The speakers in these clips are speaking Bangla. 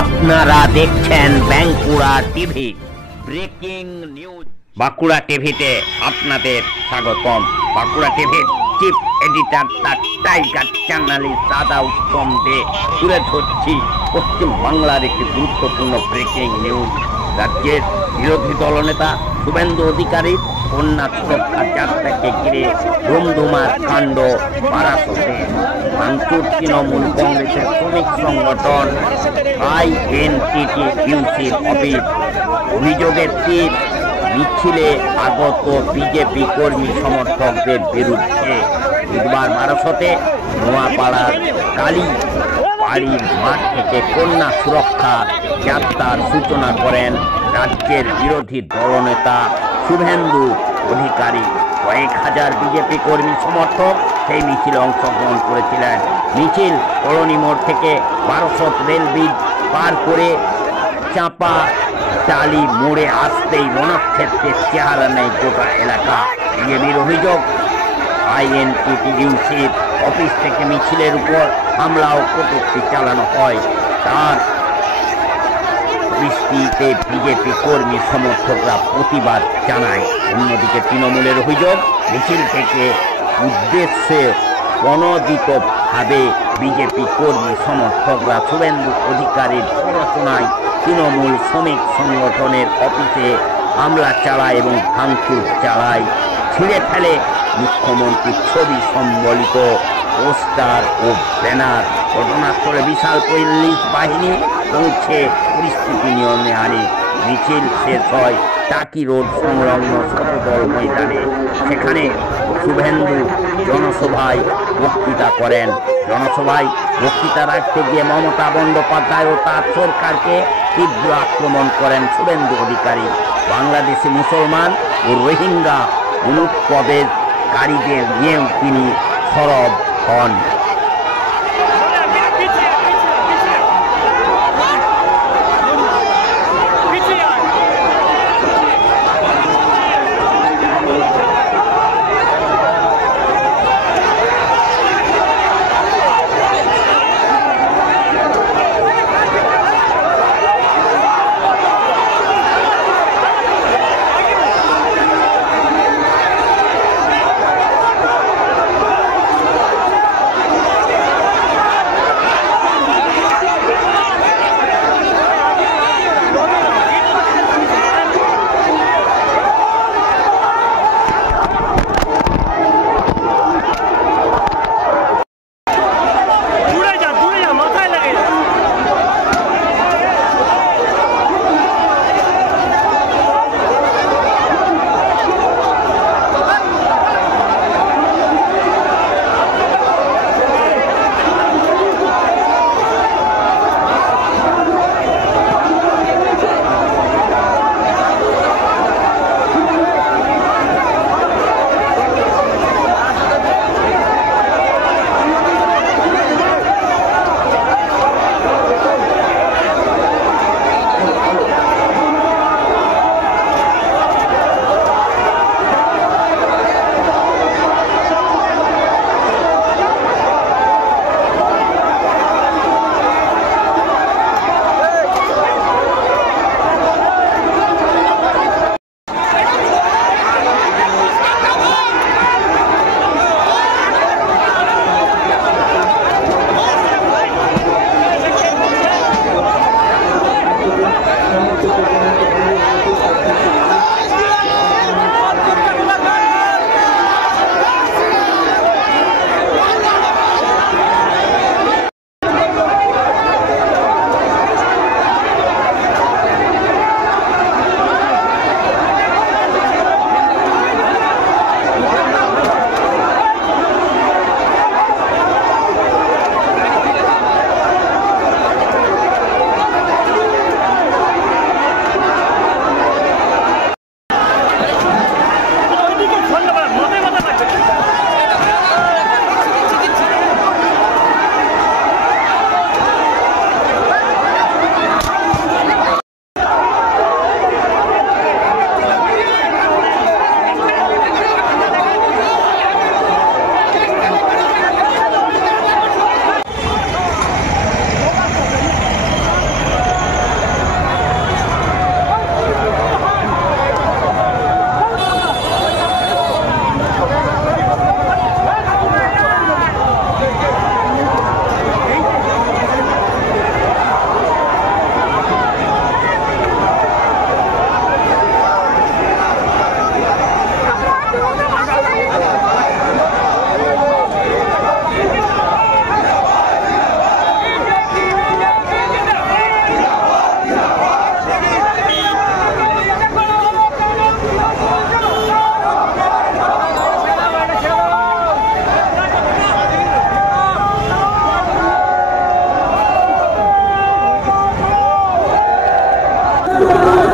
আপনারা দেখছেন Bankura TV breaking news. Bankura টিভিতে আপনাদের স্বাগতম। বাঁকুড়া টিভির chief editor the tiger journalist দাদা উত্তম দে তুলে ধরছি পশ্চিম বাংলার একটি গুরুত্বপূর্ণ ব্রেকিং নিউজ। রাজ্যের বিরোধী দলনেতা শুভেন্দু অধিকারীর কন্যা সুরক্ষা যাত্রাকে ঘিরে ধুমধুমার কাণ্ড বারাসতে। ভাঙচুর তৃণমূল কংগ্রেসের শ্রমিক সংগঠন আইএনটিটিইউসির অফিস। অভিযোগের তীর মিছিলে আগত বিজেপি কর্মী সমর্থকদের বিরুদ্ধে। বুধবার বারাসতে নোয়াপাড়ার কালী বাড়ির মাঠ থেকে কন্যা সুরক্ষা যাত্রার সূচনা করেন রাজ্যের বিরোধী দলনেতা শুভেন্দু অধিকারী। কয়েক হাজার বিজেপি কর্মী সমর্থক সেই মিছিলে অংশগ্রহণ করেছিলেন। মিছিল কলোনি মোড় থেকে বারাসত রেল ব্রিজ পার করে চাপা ডালি মোড়ে আসতেই রণক্ষেত্রের চেহারা নেয় গোটা এলাকা। বিজেপির অভিযোগ, আইএনটিটিইউসির অফিস থেকে মিছিলের উপর হামলা ও কটূক্তি চালানো হয়। তার বৃষ্টিতে বিজেপি কর্মী সমর্থকরা প্রতিবাদ জানায়। অন্যদিকে তৃণমূলের অভিযোগ, মিছিল থেকে উদ্দেশ্যে প্রণোদিতভাবে বিজেপি কর্মী সমর্থকরা শুভেন্দু অধিকারীর প্ররোচনায় তৃণমূল শ্রমিক সংগঠনের অফিসে হামলা চালায় এবং ভাঙচুর চালায়। ছিঁড়ে ফেলে মুখ্যমন্ত্রীর ছবি সম্বলিত পোস্টার ও ব্যানার। ঘটনাস্থলে বিশাল পুলিশ বাহিনী পৌঁছে পরিস্থিতি নিয়ন্ত্রণে আনে। মিছিল শেষ হয় টাকি রোড সংলগ্ন শতদল ময়দানে। সেখানে শুভেন্দু জনসভায় বক্তৃতা করেন। জনসভায় বক্তৃতা রাখতে গিয়ে মমতা বন্দ্যোপাধ্যায় ও তার সরকারকে তীব্র আক্রমণ করেন শুভেন্দু অধিকারী। বাংলাদেশি মুসলমান ও রোহিঙ্গা অনুপ্রবেশকারীদের নিয়েও তিনি সরব হন।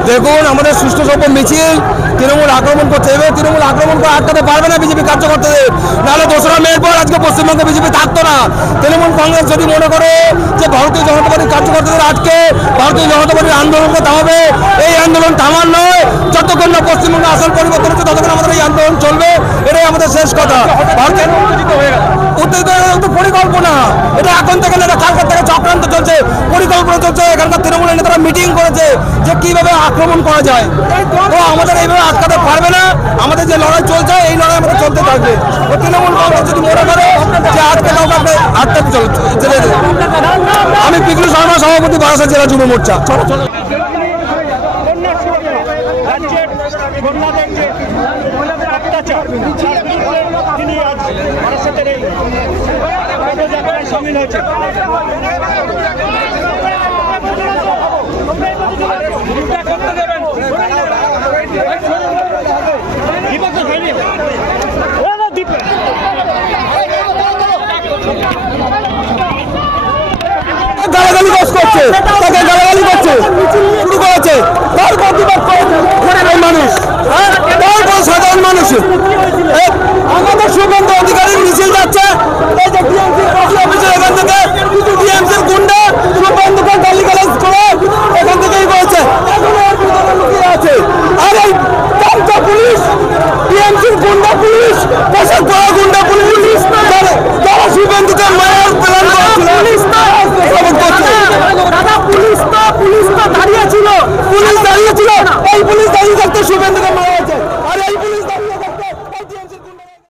দেখুন আমাদের সুষ্ঠু সভ্য মিছিল তৃণমূল আক্রমণ করছে এবং তৃণমূল আক্রমণ করে আটকাতে পারবে না বিজেপি কার্যকর্তাদের, নাহলে 2রা মের পর আজকে পশ্চিমবঙ্গে বিজেপি থাকতো না। তৃণমূল কংগ্রেস যদি মনে করে যে ভারতীয় জনতা পার্টির কার্যকর্তাদের আজকে ভারতীয় জনতা পার্টির আন্দোলনকে থামাবে, এই আন্দোলন থামার নয়। যতক্ষণ না পশ্চিমবঙ্গে আসল পরিবর্তন হচ্ছে ততক্ষণ আমাদের এই আন্দোলন চলবে, এটাই আমাদের শেষ কথা। উত্তেজিত পরিকল্পনা, এটা এখন থেকে না, কালকার থেকে চক্রান্ত চলছে, পরিকল্পনা চলছে। এখানকার তৃণমূলের নেতারা মিটিং করেছে যে কিভাবে আক্রমণ করা যায়। তো আমাদের এইভাবে আটকাতে পারবে না। আমাদের যে লড়াই চলছে এই লড়াই আমাদের চলতে থাকবে। ও তৃণমূল কংগ্রেস যদি মনে করে যে আজকে কাউকে আটকাতে চলে, আমি পিকলু শর্মা, সভাপতি বারাসাত জেলা যুব মোর্চা। সামিল হয়েছে গালাগালি করছে, তাকে গালাগালি করছে, শুরু করেছে, তার প্রতিবাদ করে মানুষ